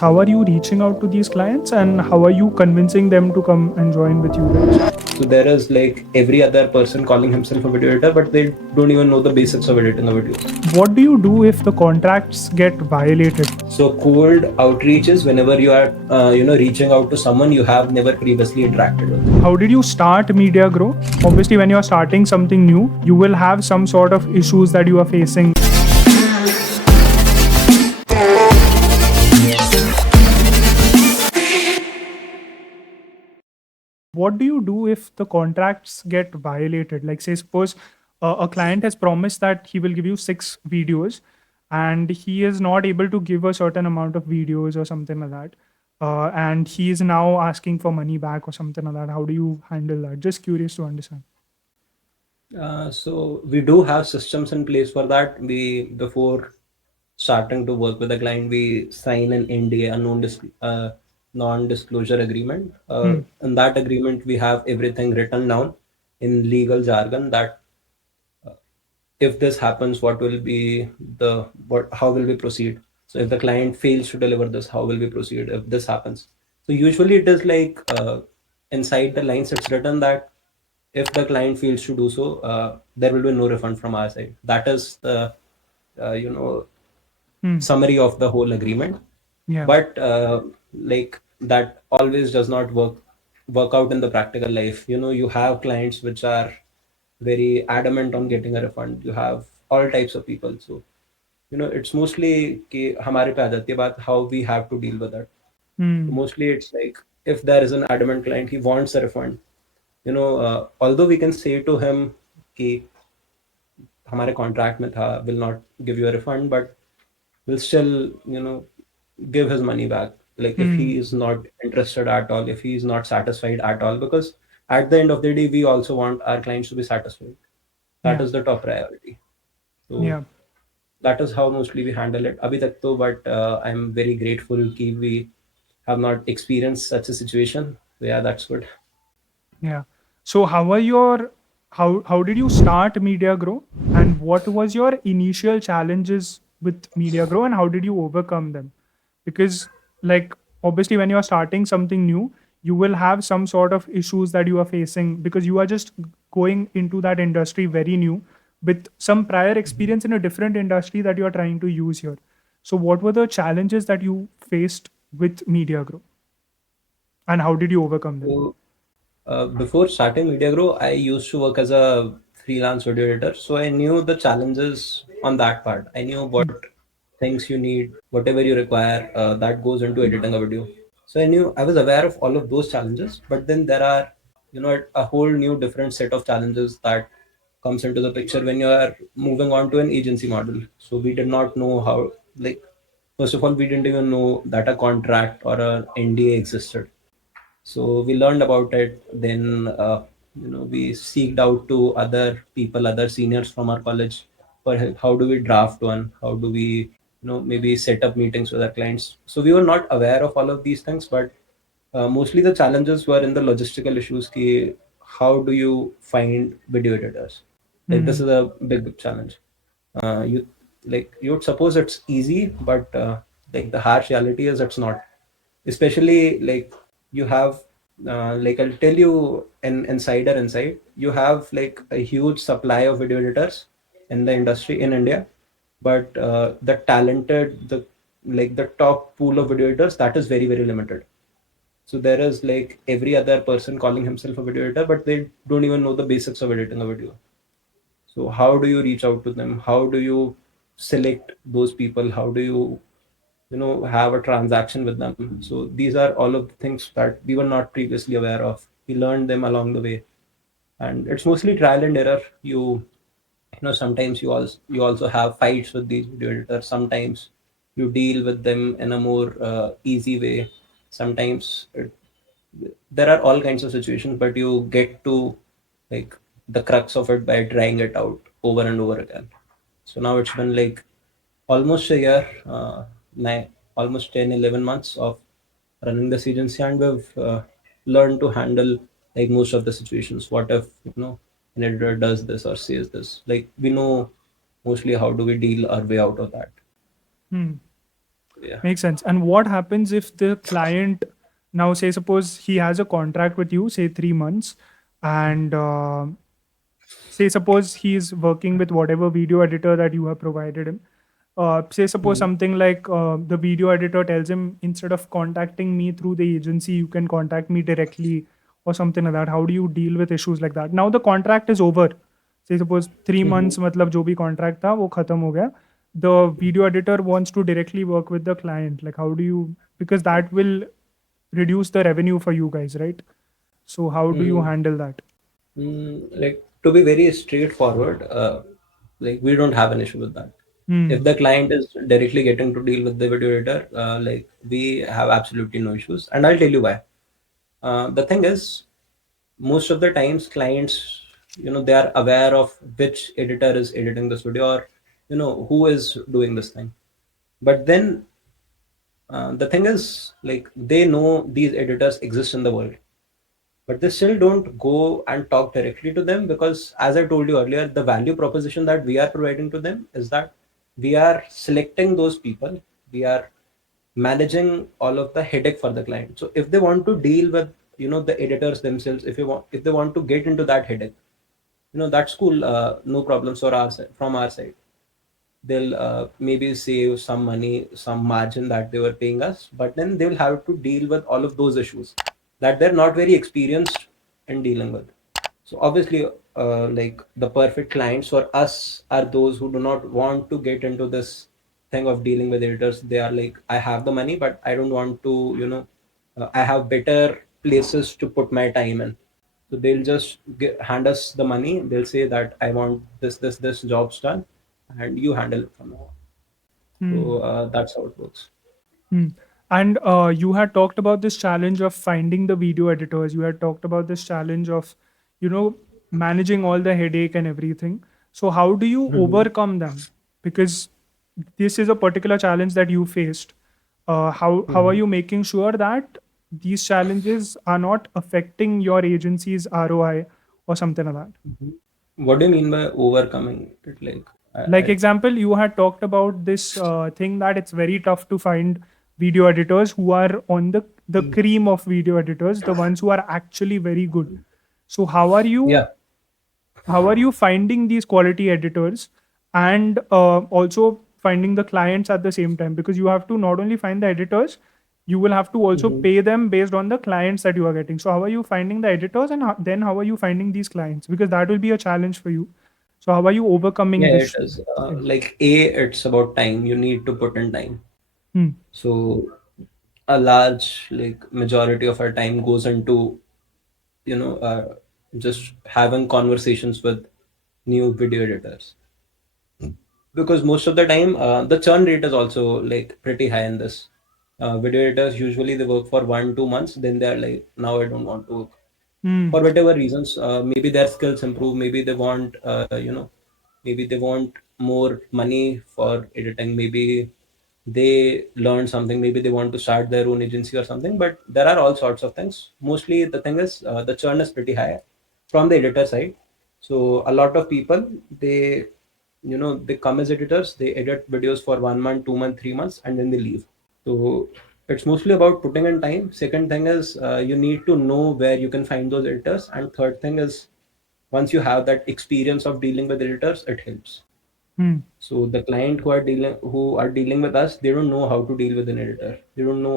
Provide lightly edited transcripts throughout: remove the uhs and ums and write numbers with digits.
How are you reaching out to these clients and how are you convincing them to come and join with you guys? So there is like every other person calling himself a video editor, but they don't even know the basics of editing a video. What do you do if the contracts get violated? So cold outreach is whenever you are, reaching out to someone you have never previously interacted with. How did you start MediaGroww? Obviously, when you're starting something new, you will have some sort of issues that you are facing. What do you do if the contracts get violated? Like, say, suppose a client has promised that he will give you 6 videos and he is not able to give a certain amount of videos or something like that. And he is now asking for money back or something like that. How do you handle that? Just curious to understand. So we do have systems in place for that. Before starting to work with a client, we sign an NDA, a non-disclosure agreement. Hmm. In that agreement, we have everything written down in legal jargon that if this happens, what will be how will we proceed? So if the client fails to deliver this, how will we proceed if this happens? So usually it is like inside the lines, it's written that if the client fails to do so, there will be no refund from our side. That is the uh, you know Hmm. summary of the whole agreement. Yeah. But like that always does not work out in the practical life. You have clients which are very adamant on getting a refund. You have all types of people. So it's mostly कि हमारे पे आ जाती है बात, how we have to deal with that. So Hmm. mostly it's like if there is an adamant client, he wants a refund. Although we can say to him कि हमारे contract में था, will not give you a refund, but will still you know give his money back, like if he Hmm. is not interested at all, if he is not satisfied at all, because at the end of the day we also want our clients to be satisfied. That Yeah. is the top priority. So Yeah. that is how mostly we handle it abhi tak to, but I'm very grateful ki we have not experienced such a situation. So yeah, that's good. Yeah. So how did you start MediaGroww and what was your initial challenges with MediaGroww and how did you overcome them? Because like obviously when you're starting something new, you will have some sort of issues that you are facing because you are just going into that industry very new with some prior experience in a different industry that you are trying to use here. So what were the challenges that you faced with MediaGroww and how did you overcome them? So before starting MediaGrow, I used to work as a freelance video editor. So I knew the challenges on that part. I knew what Hmm. things you need, whatever you require, that goes into editing a video. So I was aware of all of those challenges, but then there are, a whole new different set of challenges that comes into the picture when you are moving on to an agency model. So we did not know how, like, first of all, we didn't even know that a contract or an NDA existed. So we learned about it. Then we seeked out to other people, other seniors from our college for help. How do we draft one? How do we maybe set up meetings with our clients? So we were not aware of all of these things, but mostly the challenges were in the logistical issues. Ki how do you find video editors? Like this Hmm. is a big challenge. You like you would suppose it's easy, but like the harsh reality is it's not. Especially like you have like I'll tell you an insider inside. You have like a huge supply of video editors in the industry in India, but the top pool of video editors, that is very very limited. So there is like every other person calling himself a video editor, but they don't even know the basics of editing a video. So how do you reach out to them? How do you select those people? How do you have a transaction with them? So these are all of the things that we were not previously aware of. We learned them along the way, and it's mostly trial and error. Sometimes you also have fights with these video editors. Sometimes you deal with them in a more easy way. Sometimes there are all kinds of situations, but you get to like the crux of it by trying it out over and over again. So now it's been like almost a year, almost 10, 11 months of running this agency, and we've learned to handle like most of the situations. What if an editor does this or says this? Like we know mostly how do we deal our way out of that. Hmm. Yeah. Makes sense. And what happens if the client now, say, suppose he has a contract with you, say 3 months, and say, suppose he's working with whatever video editor that you have provided him. Say, suppose Mhm. something like the video editor tells him, instead of contacting me through the agency, you can contact me directly or something like that. How do you deal with issues like that? Now the contract is over. Say, suppose 3 months, Mhm. मतलब जो भी contract था वो खत्म हो गया. The video editor wants to directly work with the client. Like, how do you, because that will reduce the revenue for you guys, right? So how do you Mm, handle that? like to be very straightforward, like we don't have an issue with that. If Hmm. the client is directly getting to deal with the video editor, like we have absolutely no issues, and I'll tell you why. The thing is, most of the times clients, they are aware of which editor is editing this video, or who is doing this thing. But then the thing is, like, they know these editors exist in the world, but they still don't go and talk directly to them, because as I told you earlier, the value proposition that we are providing to them is that we are selecting those people, we are managing all of the headache for the client. So if they want to deal with the editors themselves, if they want to get into that headache, that's cool, no problems for our side, from our side. They'll maybe save some money, some margin that they were paying us, but then they will have to deal with all of those issues that they're not very experienced in dealing with. So obviously, like, the perfect clients for us are those who do not want to get into this thing of dealing with editors. They are like, I have the money, but I don't want to, I have better places to put my time in. So they'll just hand us the money. They'll say that I want this jobs done, and you handle it from now on. Hmm. So that's how it works. Hmm. And you had talked about this challenge of finding the video editors. You had talked about this challenge of, you know, managing all the headache and everything. So how do you Mhm. overcome them? Because this is a particular challenge that you faced. How are Mhm. you making sure that these challenges are not affecting your agency's ROI or something like that? Mhm. What do you mean by overcoming it? Like, Like example, you had talked about this thing that it's very tough to find video editors who are on the cream of video editors, the ones who are actually very good. So yeah. how are you finding these quality editors, and also finding the clients at the same time? Because you have to not only find the editors, you will have to also Mhm. pay them based on the clients that you are getting. So how are you finding the editors, and then how are you finding these clients? Because that will be a challenge for you. So how are you overcoming Yeah, it this is. thing? Like, it's about time. You need to put in time. Hmm. So a large, like, majority of our time goes into you know uh, just having conversations with new video editors, because most of the time the churn rate is also like pretty high in this. Video editors usually they work for 1 2 months, then they're like, now I don't want to work Hmm. for whatever reasons. Maybe their skills improve, maybe they want maybe they want more money for editing, maybe they learn something, maybe they want to start their own agency or something. But there are all sorts of things. Mostly the thing is, the churn is pretty high from the editor side. So a lot of people, they they come as editors, they edit videos for 1 month, 2 month, 3 months, and then they leave. So it's mostly about putting in time. Second thing is, you need to know where you can find those editors. And third thing is, once you have that experience of dealing with editors, it helps. Hmm. So the client who are dealing with us, they don't know how to deal with an editor. They don't know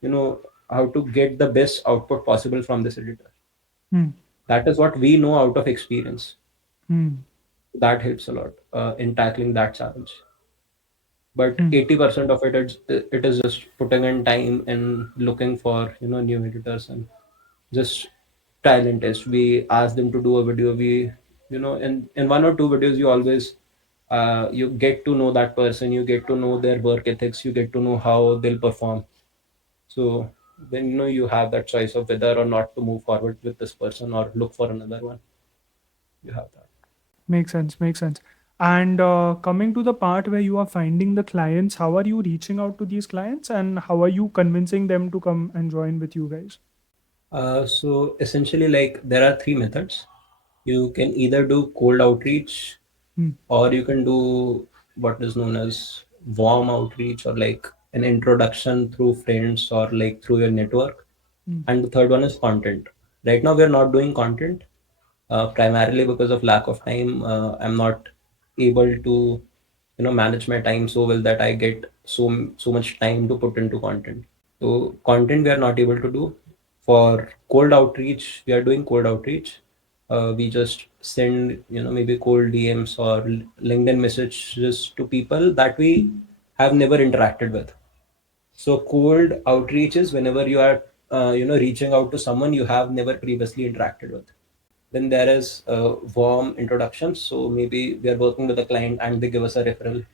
you know, how to get the best output possible from this editor. Hmm. That is what we know out of experience. Hmm. That helps a lot in tackling that challenge. But Hmm. 80% of it is just putting in time and looking for new editors, and just trial and test. We ask them to do a video. We in 1 or 2 videos, you always you get to know that person, you get to know their work ethics, you get to know how they'll perform. So then you have that choice of whether or not to move forward with this person or look for another one. You have that. Makes sense. Makes sense. And coming to the part where you are finding the clients, how are you reaching out to these clients, and how are you convincing them to come and join with you guys? So essentially, like, there are three methods. You can either do cold outreach, Hmm. or you can do what is known as warm outreach or like an introduction through friends or like through your network. Hmm. And the third one is content. Right now, we are not doing content primarily because of lack of time. I'm not able to, manage my time so well that I get so much time to put into content. So content we are not able to do. For cold outreach, we are doing cold outreach. We just send, maybe cold DMs or LinkedIn messages to people that we have never interacted with. So cold outreach is whenever you are, reaching out to someone you have never previously interacted with. Then there is warm introductions. So maybe we are working with a client and they give us a referral.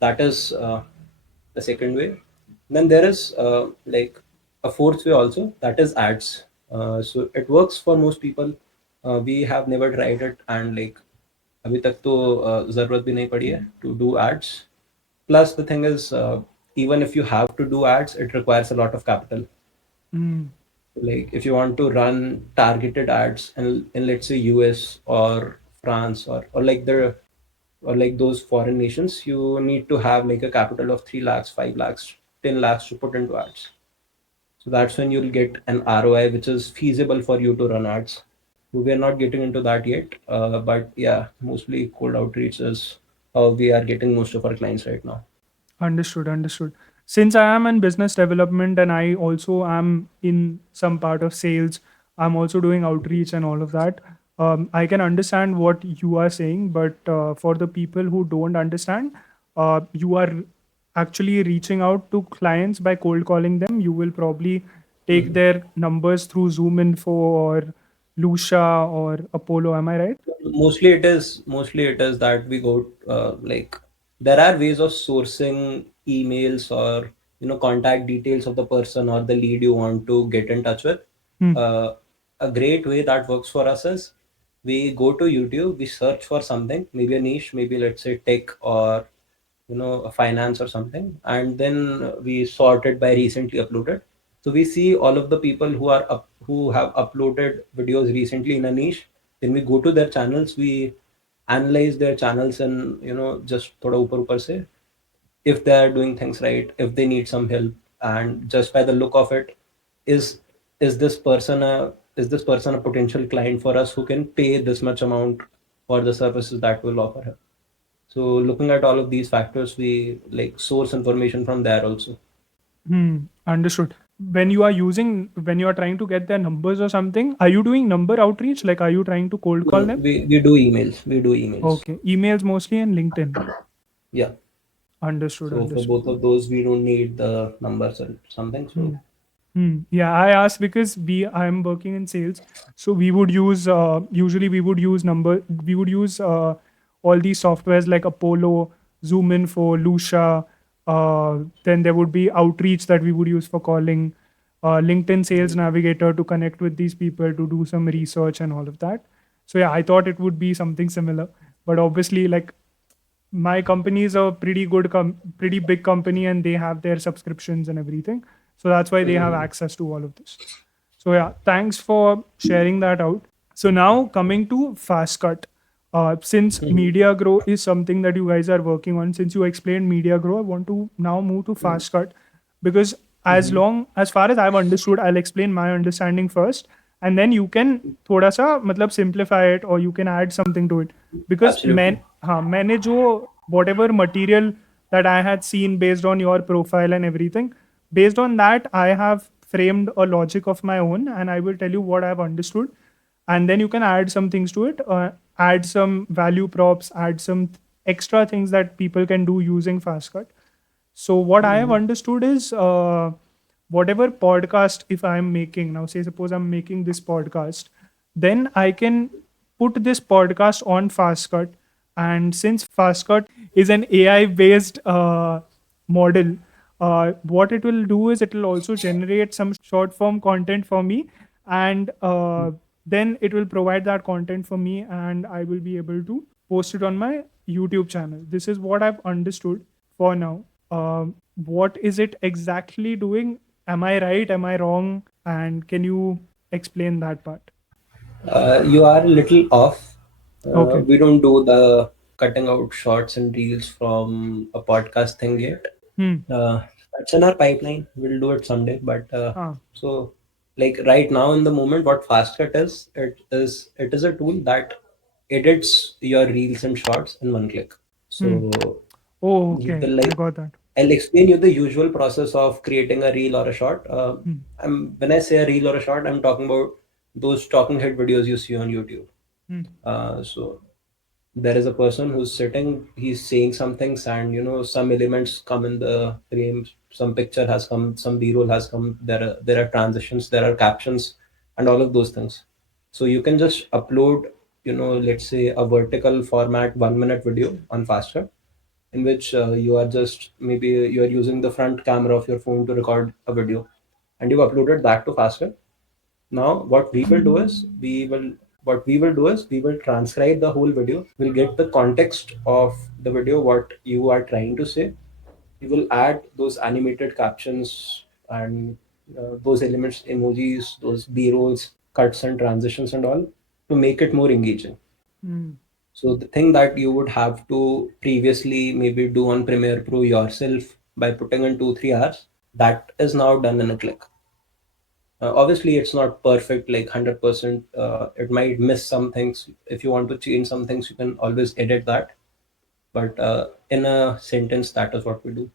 That is the second way. Then there is like a fourth way also, that is ads. So it works for most people. We have never tried it and like अभी तक तो जरूरत भी नहीं पड़ी है to do ads. Plus the thing is, even if you have to do ads, it requires a lot of capital. Hmm. Like if you want to run targeted ads in let's say US or France or like the or like those foreign nations, you need to have like a capital of 3 lakhs, 5 lakhs, 10 lakhs to put into ads. So that's when you'll get an ROI which is feasible for you to run ads. So we are not getting into that yet, but yeah, mostly cold outreach is how we are getting most of our clients right now. Understood, understood. Since I am in business development and I also am in some part of sales, I'm also doing outreach and all of that. I can understand what you are saying, but for the people who don't understand, you are actually reaching out to clients by cold calling them. You will probably take Mhm. their numbers through Zoom Info or Lucia or Apollo. Am I right? Mostly it is that we go like there are ways of sourcing emails or contact details of the person or the lead you want to get in touch with. Hmm. uh, a great way that works for us is we go to YouTube, we search for something, maybe a niche, maybe let's say tech or a finance or something, and then we sort it by recently uploaded. So we see all of the people who have uploaded videos recently in a niche. Then we go to their channels, we analyze their channels and just thoda upar upar se if they are doing things right, if they need some help, and just by the look of it, is is this person a potential client for us who can pay this much amount for the services that we'll offer him. So looking at all of these factors, we like source information from there also. Hmm, understood. When you are trying to get their numbers or something, are you doing number outreach? Like, are you trying to cold No, call no, them? we do emails. We do emails. Okay, emails mostly and LinkedIn. Yeah. Understood, So for understood. both of those, we don't need the numbers or something. Hmm. So Hmm. Yeah, I asked because I'm working in sales, so we would use usually we would use all these softwares like Apollo, Zoom Info, Lucia. Then there would be Outreach that we would use for calling, LinkedIn Sales Navigator to connect with these people to do some research and all of that. So yeah, I thought it would be something similar, but obviously, like, my company is a pretty big company and they have their subscriptions and everything, so that's why they have mhm. access to all of this. So yeah, thanks for sharing that out. So now coming to Fastcut, since Mhm. MediaGrow is something that you guys are working on, since you explained MediaGrow, I want to now move to Fastcut, because Mhm. as far as I've understood, I'll explain my understanding first, and then you can थोड़ा सा मतलब simplify it or you can add something to it. Because Absolutely. मैंने जो whatever material that I had seen based on your profile and everything, based on that I have framed a logic of my own and I will tell you what I've understood, and then you can add some things to it, add some value props, add some extra things that people can do using Fastcut. So what I have Mhm. understood is, whatever podcast if I'm making now, say suppose I'm making this podcast, then I can put this podcast on Fastcut, and since Fastcut is an AI based model, what it will do is it will also generate some short form content for me, and then it will provide that content for me and I will be able to post it on my YouTube channel. This is what I've understood for now. What is it exactly doing? Am I right? Am I wrong? And can you explain that part? You are a little off. Okay. We don't do the cutting out shorts and reels from a podcast thing yet. Hmm. That's in our pipeline. We'll do it someday. But Ah. so like right now in the moment, what Fastcut is, it is a tool that edits your reels and shorts in one click. Hmm. So Oh, you okay. will I like got that. I'll explain you the usual process of creating a reel or a short. Hmm. When I say a reel or a short, I'm talking about those talking head videos you see on YouTube. Hmm. So there is a person who's sitting, he's saying some things, and some elements come in the frame, some picture has come, some b-roll has come, there are transitions, there are captions, and all of those things. So you can just upload, let's say a vertical format 1 minute video on Faster, in which you are just maybe you are using the front camera of your phone to record a video, and you've uploaded that to Faster. Now what we will do is we will transcribe the whole video. We'll get the context of the video, what you are trying to say. We will add those animated captions and those elements, emojis, those b-rolls, cuts and transitions and all, to make it more engaging. Hmm. So the thing that you would have to previously maybe do on Premiere Pro yourself by putting in 2-3 hours, that is now done in a click. Obviously, it's not perfect, like 100%. It might miss some things. If you want to change some things, you can always edit that. But in a sentence, that is what we do.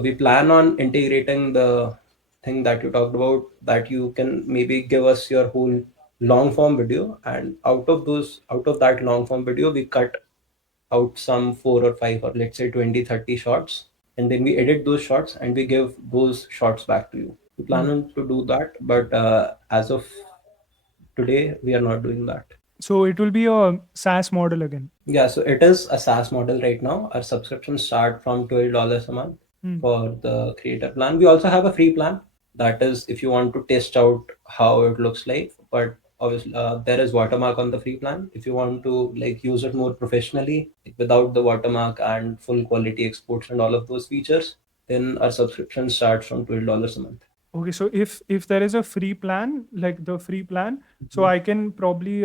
We plan on integrating the thing that you talked about, that you can maybe give us your whole long form video, and out of that long form video, we cut out some 4 or 5 or let's say 20-30 shots, and then we edit those shots and we give those shots back to you. We Hmm. plan on to do that, but as of today we are not doing that. So it will be a SaaS model again. Yeah, so it is a SaaS model right now. Our subscriptions start from $12 a month Hmm. for the creator plan. We also have a free plan, that is if you want to test out how it looks like. But obviously there is watermark on the free plan. If you want to like use it more professionally, like, without the watermark and full quality exports and all of those features, then our subscription starts from $12 a month. Okay, so if there is a free plan, like the free plan, so I can probably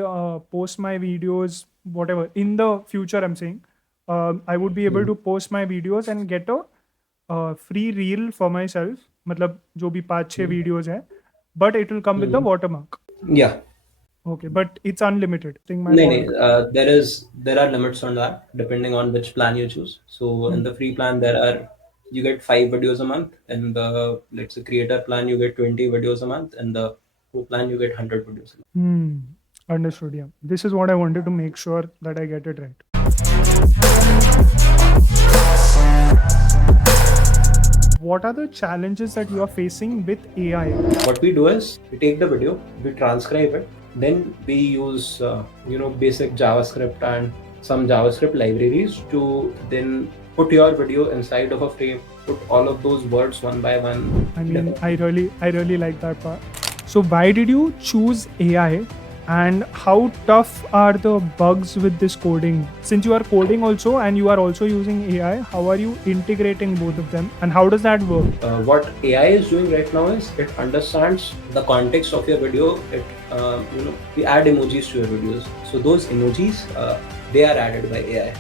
post my videos, whatever in the future. I'm saying, I would be able Mhm. to post my videos and get a free reel for myself. मतलब जो भी 5-6 Mhm. videos है, but it will come with the Mhm. watermark. Yeah. Okay, but it's unlimited. Thing my No, point. no, there are limits on that depending on which plan you choose. So Hmm. in the free plan, you get 5 videos a month. In the let's say creator plan, you get 20 videos a month. In the pro plan, you get 100 videos a month. Hmm. Understood. Yeah, this is what I wanted to make sure that I get it right. What are the challenges that you are facing with AI? What we do is we take the video, we transcribe it, then we use basic JavaScript and some JavaScript libraries to then put your video inside of a frame, put all of those words one by one. I mean, I really like that part. So why did you choose AI, and how tough are the bugs with this coding? Since you are coding also and you are also using AI, how are you integrating both of them, and how does that work? What AI is doing right now is it understands the context of your video. We add emojis to your videos. So those emojis, they are added by AI.